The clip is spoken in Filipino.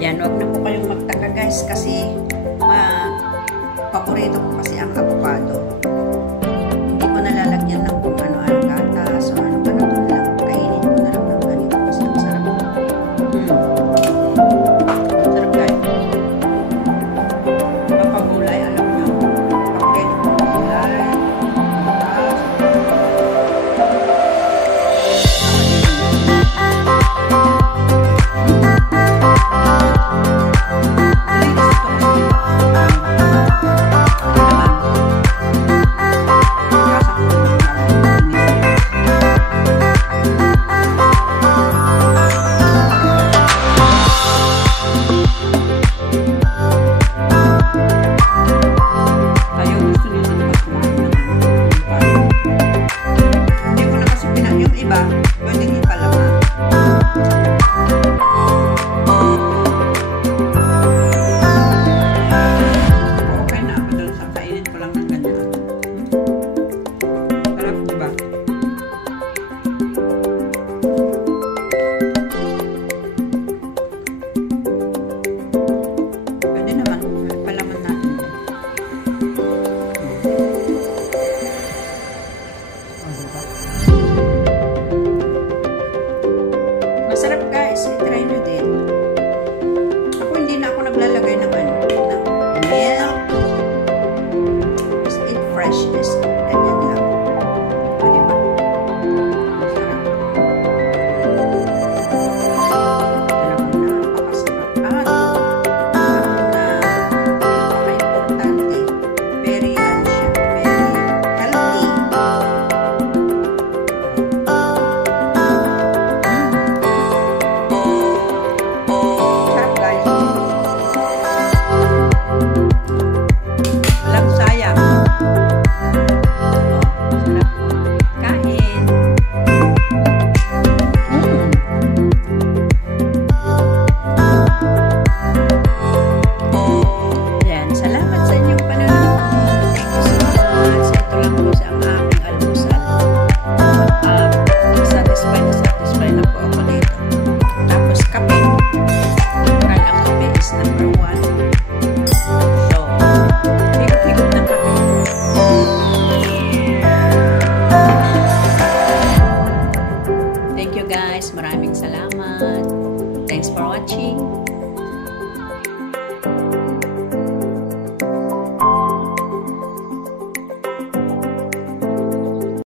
Yan, wag na po kayong magtaka guys kasi paborito ko kasi ang avocado. Hindi ko nalalagyan ng kung ano-ano gatas o ano-ano lang. Kainin ko na lang ng ganito kasi ang sarap. Sarap guys. Papagulay, alam nyo. Paborito ko gulay. Masarap guys, i-try nyo din. Ako hindi na ako naglalagay ng milk. Just eat freshness. Ganyan lang. O, diba? Masarap. Talagang napakasarap. Napaka-importante. Very healthy. Thank you guys. Maraming salamat. Thanks for watching.